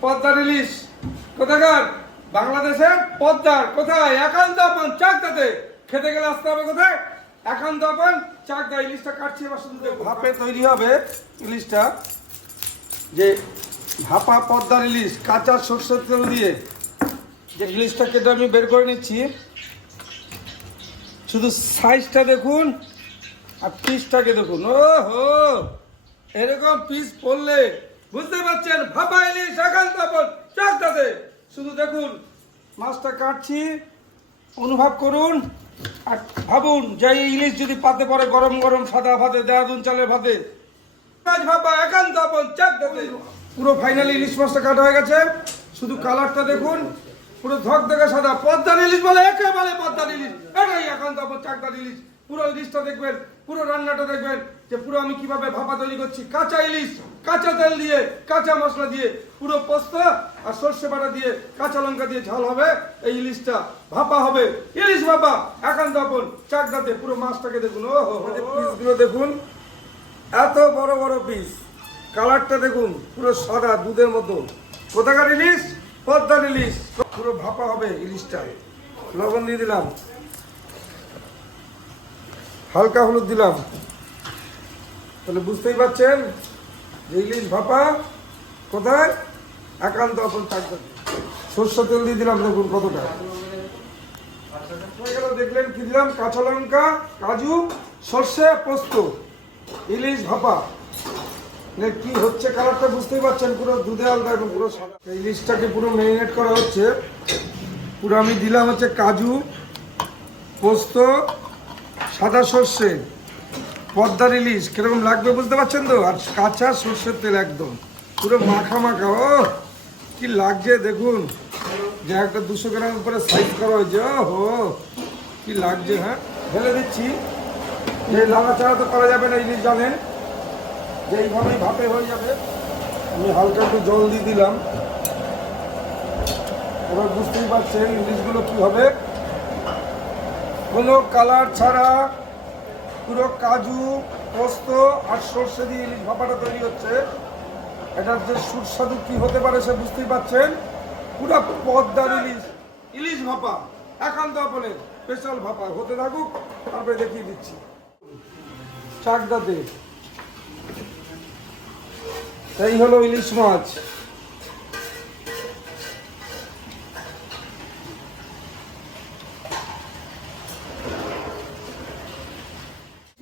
পদ্মার ইলিশ। কোথাকার? বাংলাদেশের পদ্মার। কোথায়? একান্ত আপন চাকদাতে। খেতে গেলে আসতে হবে কোথায়? একান্ত আপন চাকদা ইলিশটা কাটছি এবার শুধু ভাপে তৈরি হবে ইলিশটা। যে ভাপা পদ্মার ইলিশ, কাঁচা সরষের তেল দিয়ে। যে ইলিশটা কেটে আমি বের করে নিচ্ছি। শুধু সাইজটা দেখুন আর পিসটাকে দেখুন। ও হো এরকম পিস পড়লে বুঝতে পারছেন? ভাপা ইলিশ, একান্ত আপন। চাকদাতে শুধু দেখুন, মাছটা কাটছি। অনুভব করুন আর ভাবুন যে ইলিশ যদি পাতে পড়ে গরম গরম সাদা ভাতে দেহাদুন চালের ভাতে। ভাপা একান্ত আপন। চাকদাতে পুরো ফাইনালি ইলিশ মাছটা কাটা হয়ে গেছে। শুধু কালারটা দেখুন। পুরো ধক দেখে সাদা। পদ্মার ইলিশ বলে, একেবারে পদ্মার ইলিশ। এটাই একান্ত আপন চাকদার ইলিশ। পুরো ইলিশটা দেখবেন পুরো রান্নাটা দেখবেন যে পুরো আমি কীভাবে ভাপা তৈরি করছি। কাঁচা ইলিশ কাঁচা তেল দিয়ে কাঁচা মশলা দিয়ে পুরো পোস্তা আর সর্ষে বাটা দিয়ে কাঁচা লঙ্কা দিয়ে ঝাল হবে। এই ইলিশটা ভাপা হবে। ইলিশ ভাপা একান্ত আপন চাকদাতে পুরো মাছটাকে দেখুন। ও হো পিসগুলো দেখুন। এত বড় বড় পিস কালারটা দেখুন পুরো সাদা দুধের মতো। কোথাকার ইলিশ? পদ্মার ইলিশ। পুরো ভাপা হবে ইলিশটা লবণ দিয়ে দিলাম। হালকা হলুদ দিলাম। তাহলে বুঝতেই পারছেন যে ইলিশ ভাপা কোথায়? একান্ত আপন থাকবে। সর্ষে তেল দিয়ে দিলাম, দেখুন কতটা। দেখলেন কি দিলাম? কাঁচা লঙ্কা, কাজু, সর্ষে, পোস্ত। ইলিশ ভাপা। মানে কি হচ্ছে, কালারটা বুঝতেই পারছেন, পুরো দুধে আলদা এবং পুরো সাদা। ইলিশটাকে পুরো ম্যারিনেট করা হচ্ছে। পুরো আমি দিলাম হচ্ছে কাজু, পোস্ত সাদা সর্ষে পদ্মার ইলিশ কীরকম লাগবে বুঝতে পারছেন তো? আর কাঁচা সর্ষের তেল একদম। পুরো মাখা মাখা, ও, কি লাগছে দেখুন। যে একটা দুশো গ্রাম উপরে সাইজ করা হয়েছে, ও কি লাগছে হ্যাঁ? ঢেলে দিচ্ছি। যে লাগা লাড়াচাড়া তো করা যাবে না ইলিশ জানেন? যে এইভাবেই ভাপে হয়ে যাবে। আমি হালকা একটু জল দিয়ে দিলাম। এবার বুঝতেই পারছেন, ইলিশগুলো কী হবে? কোনো কালার ছাড়া পুরো কাজু, পোস্ত আর সর্ষে দিয়ে ইলিশ ভাপাটা তৈরি হচ্ছে। এটার যে সুস্বাদু কি হতে পারে সে বুঝতেই পারছেন? পুরো পদ্মার ইলিশ ইলিশ ভাপা, একান্ত আপনের স্পেশাল ভাপা। হতে থাকুক, তারপরে দেখিয়ে দিচ্ছি। চাকদাতে। এই হলো ইলিশ মাছ।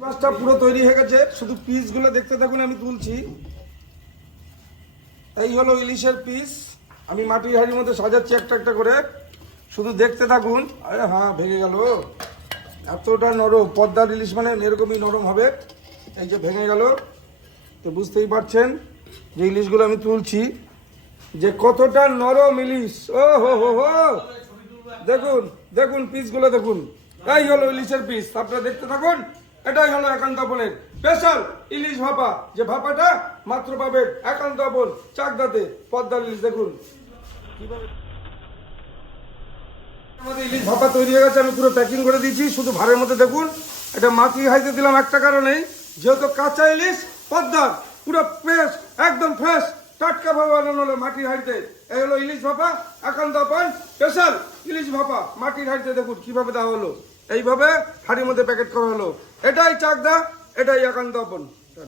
মাছটা পুরো তৈরি হয়ে গেছে। শুধু পিসগুলো দেখতে থাকুন, আমি তুলছি। এই হলো ইলিশের পিস আমি মাটির হাড়ির মধ্যে সাজাচ্ছি একটা একটা করে। শুধু দেখতে থাকুন। আরে হ্যাঁ ভেঙে গেল। এতটা নরম, পদ্মার ইলিশ মানে এরকমই নরম হবে। এই যে ভেঙে গেল। তো বুঝতেই পারছেন যে ইলিশগুলো আমি তুলছি। যে কতটা নরম ইলিশ। ও হো হো হো। দেখুন দেখুন পিসগুলো দেখুন। এই হলো ইলিশের পিস আপনারা দেখতে থাকুন। এটাই হলো একান্ত আপনের স্পেশাল ইলিশ ভাপা। যে ভাপাটা মাত্র পাবেন একান্ত আপন চাকদাতে। পদ্মার ইলিশ, দেখুন। আমাদের ইলিশ ভাপা তৈরি হয়ে গেছে, আমি পুরো প্যাকিং করে দিয়েছি, শুধু মধ্যে দেখুন। এটা মাটি হাইতে দিলাম একটা কারণেই যেহেতু কাঁচা ইলিশ পদ্মার পুরো ফ্রেশ একদম ফ্রেশ টাটকা ভাবে বানানো হলো মাটির হাড়িতে। এই হলো ইলিশ ভাপা, একান্ত আপন স্পেশাল ইলিশ ভাপা মাটির হাড়িতে, দেখুন কীভাবে দেওয়া হলো। এইভাবে হাড়ির মধ্যে প্যাকেট করা হলো। এটাই চাকদা এটাই একান্ত আপন।